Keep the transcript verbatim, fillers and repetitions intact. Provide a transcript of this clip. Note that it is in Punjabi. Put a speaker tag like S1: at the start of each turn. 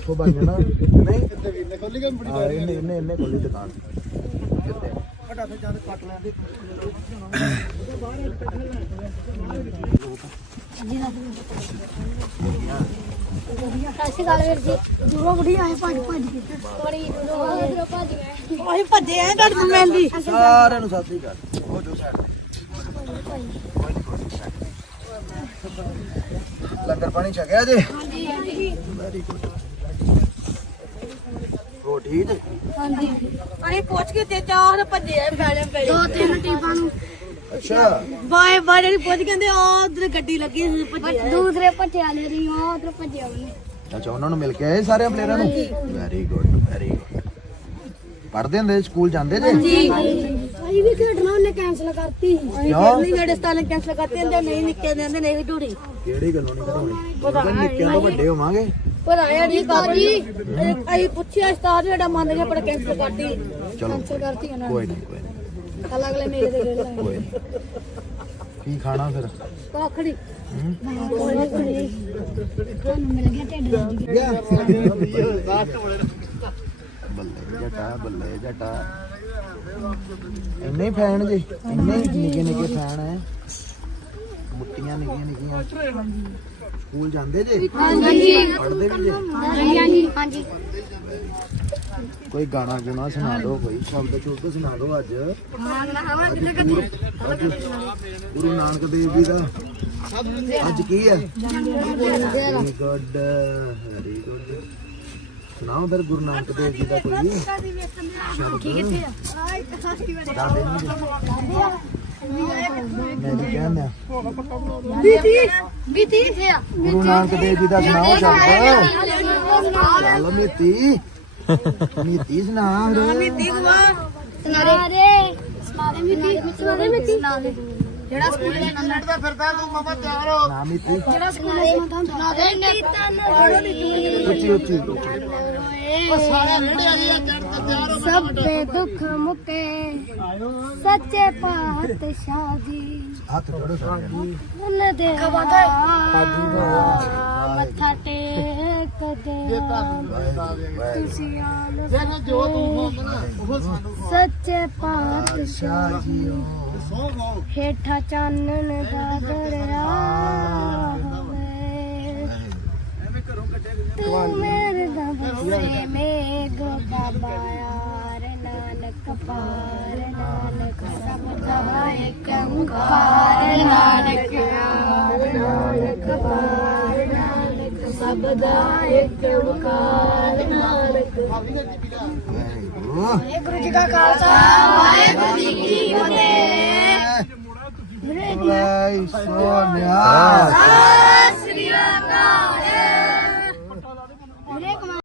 S1: ਉੱਥੋਂ ਬਣ ਜਾਣਾ ਨਹੀਂ ਖੋਲੀ ਗਈ ਬੜੀ ਇਹਨੇ ਇਹਨੇ ਇਹਨੇ ਖੋਲੀ ਦੁਕਾਨ ਕਿੱਥੇ ਵੱਡਾ ਫਿਰ ਜਦ ਕੱਟ ਲੈਂਦੇ
S2: ਸਤਿ ਗੱਲ ਵੀਰ ਜੀ ਦੂਰੋਂ ਬੜੀ ਆਏ ਭੱਜ ਭੱਜ ਕੇ ਬੜੀ ਦੂਰੋਂ ਭੱਜ ਗਏ ਅਸੀਂ ਭੱਜੇ ਆਂ ਡੱਡ ਮੈਂਦੀ
S1: ਸਾਰਿਆਂ ਨੂੰ ਸਤਿ ਗੱਲ ਹੋ ਜੋ ਸਾਈਡ ਲੰਗਰ ਪਾਣੀ ਛਕਿਆ ਜੇ
S2: ਹਾਂਜੀ ਹਾਂਜੀ
S1: ਵੈਰੀ ਗੁੱਡ ਹੋ ਠੀਕ
S2: ਹਾਂਜੀ ਅਸੀਂ ਪੁੱਛ ਕੇ ਤੇ ਚਾਰ ਭੱਜੇ ਆ ਪਹਿਲੇ ਪਹਿਲੇ ਦੋ ਤਿੰਨ ਟੀਮਾਂ ਨੂੰ
S1: ਅੱਛਾ
S2: ਬਾਏ ਬਾਏ ਜਿਹੜੀ ਪੁੱਛ ਕਹਿੰਦੇ ਆ ਉਧਰ ਗੱਡੀ ਲੱਗੀ ਸੀ ਭੱਜੇ ਦੂਸਰੇ ਭੱਜੇ ਵਾਲੇ ਦੀ ਆ ਉਧਰ ਭੱਜੇ ਉਹਨੇ
S1: ਅੱਛਾ ਉਹਨਾਂ ਨੂੰ ਮਿਲ ਕੇ ਆਏ ਸਾਰਿਆਂ ਪਲੇਅਰਾਂ ਨੂੰ ਵੈਰੀ ਗੁੱਡ ਵੈਰੀ ਗੁੱਡ ਪੜ੍ਹਦੇ ਹੁੰਦੇ ਸਕੂਲ ਜਾਂਦੇ ਜੇ
S2: ਜੀ ਅਸੀਂ ਵੀ ਖੇਡਣਾ ਉਹਨੇ ਕੈਨਸਲ ਕਰਤੀ ਅਸੀਂ ਖੇਡਣੀ ਜਿਹੜੇ ਸਟਾਲ ਕੈਨਸਲ ਕਰਤੀ ਹੁੰਦੇ ਨਹੀਂ ਨਿੱਕੇ ਦੇ ਹੁੰਦੇ ਨਹੀਂ ਝੂੜੀ
S1: ਕਿਹੜੀ ਗੱਲੋਂ ਨਹੀਂ ਕਰਾਉਣੀ ਨਿੱਕਿਆਂ ਤੋਂ ਵੱਡੇ ਹੋਵਾਂਗੇ
S2: ਪਰ ਆਇਆ ਨਹੀਂ ਬਾਜੀ ਅਸੀਂ ਪੁੱਛਿਆ ਸਟਾਰ ਜਿਹੜਾ ਮੰਨ ਗਿਆ ਪਰ ਕੈਨਸਲ ਕਰਤੀ
S1: ਚਲੋ
S2: ਕੈਨਸਲ ਕਰਤੀ ਉਹਨਾਂ
S1: ਕੋਈ ਨਹੀਂ ਕੋਈ ਨਹੀਂ
S2: ਅਲੱਗ ਅਗਲੇ ਮੇਰੇ ਦੇ ਗਏ
S1: ਕੋਈ ਨਹੀਂ ਕੀ ਖਾਣਾ ਫਿਰ
S2: ਕਾਖੜੀ ਤੁਹਾਨੂੰ ਮਿਲ ਗਿਆ ਢਿੱਡ
S1: ਬੱਲੇ ਜਟਾ ਬੱਲੇ ਜਟਾ ਇੰਨੇ ਫੈਨ ਜੀ ਇੰਨੇ ਨਿੱਕੇ ਨਿੱਕੇ ਫੈਨ ਹੈ ਮੁੱਟੀਆਂ ਨਿੱਕੀਆਂ ਨਿੱਕੀਆਂ ਸਕੂਲ ਜਾਂਦੇ ਜੇ
S2: ਹਾਂਜੀ
S1: ਪੜ੍ਹਦੇ ਵੀ ਜੇ
S2: ਹਾਂਜੀ ਹਾਂਜੀ
S1: ਕੋਈ ਗਾਣਾ ਗੁਣਾ ਸੁਣਾ ਦਿਓ ਕੋਈ ਸ਼ਬਦ ਚੁੱਕ ਸੁਣਾ ਦਿਓ ਅੱਜ ਅੱਜ ਗੁਰੂ ਅੱਜ ਗੁਰੂ ਨਾਨਕ ਦੇਵ ਜੀ ਦਾ ਅੱਜ ਕੀ ਹੈ ਵੈਰੀ ਗੁੱਡ ਵੈਰੀ ਗੁੱਡ ਸੁਣਾਓ ਫਿਰ ਗੁਰੂ ਨਾਨਕ ਦੇਵ ਜੀ ਦਾ ਕੋਈ ਸ਼ਬਦ ਦਾਦੇ ਨਹੀਂ ਮੈਂ ਵੀ ਕਹਿੰਦਾ
S2: ਬੀਤੀ ਬੀਤੀ
S1: ਗੁਰੂ ਨਾਨਕ ਦੇਵ ਜੀ ਦਾ ਸੁਣਾਓ ਸ਼ਬਦ ਚੱਲ ਮੀਤੀ ਮੀਤੀ ਸੁਣਾ
S2: ਮੀਤੀ ਗੁਆ ਸੁਨਾਰੇ ਸੁਨਾਰੇ ਮੀਤੀ ਸੁਨਾਰੇ ਮੀਤੀ ਜਿਹੜਾ ਸਕੂਲ ਦੇ ਨੰਨੜ ਦਾ ਫਿਰਦਾ ਤੂੰ ਮਮਾ ਤਿਆਰ ਹੋ
S1: ਨਾ ਮੀਤੀ
S2: ਜਿਹੜਾ ਸਕੂਲ ਦੇ ਸੁਨਾਰੇ ਮੀਤੀ
S1: ਉੱਚੀ ਉੱਚੀ
S2: ਉਹ ਸਾਰੇ ਰੇੜੇ ਵਾਲੀ ਆ ਚੜ ਤੇ ਤਿਆਰ ਹੋ ਸਭ ਤੇ ਦੁੱਖ ਮੁਕੇ ਸੱਚੇ ਪਾਤਸ਼ਾਹ ਜੀ
S1: ਹੱਥ ਜੋੜੋ ਸਾਰੇ
S2: ਉਹਨਾਂ ਦੇ ਮੱਥਾ ਟੇਕ ਦੇ ਤੁਸੀਂ ਆਨ ਜੋ ਤੂੰ ਸੱਚੇ ਪਾਤਸ਼ਾਹ ਜੀ ਹੇਠਾਂ ਚਾਨਣ ਦਾ ਦਰਿਆ ਤੂੰ ਮੇਰੇ ਦਾ ਬਸੇ ਮੇਘ ਬਾਬਾ ਯਾਰ ਨਾਨਕ ਪਾਰ ਨਾਨਕ ਸਭ ਦਾ ਇੱਕ ਓੰਕਾਰ ਨਾਨਕ ਯਾਰ ਨਾਨਕ ਪਾਰ ਨਾਨਕ ਸਭ ਦਾ ਇੱਕ ਓੰਕਾਰ ਨਾਨਕ ਵਾਹਿਗੁਰੂ ਜੀ ਕਾ ਖਾਲਸਾ ਵਾਹਿਗੁਰੂ ਜੀ ਕੀ ਫਤਿਹ
S1: ਸੋਨਿਆ